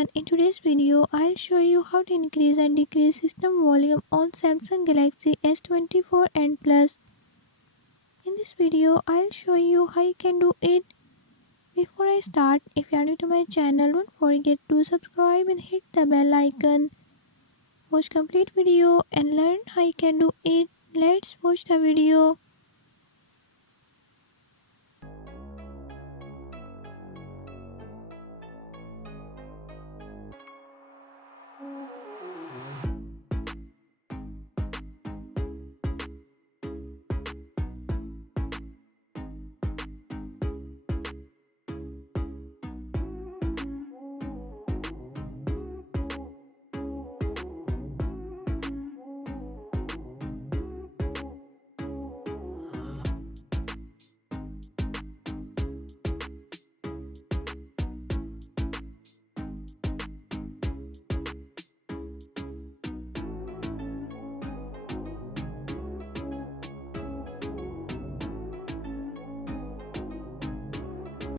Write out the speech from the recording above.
and in today's video I'll show you how to increase and decrease system volume on Samsung Galaxy S24 and Plus. In this video I'll show you how you can do it. Before I start, if you are new to my channel, don't forget to subscribe and hit the bell icon. Watch complete video and learn how you can do it. Let's watch the video.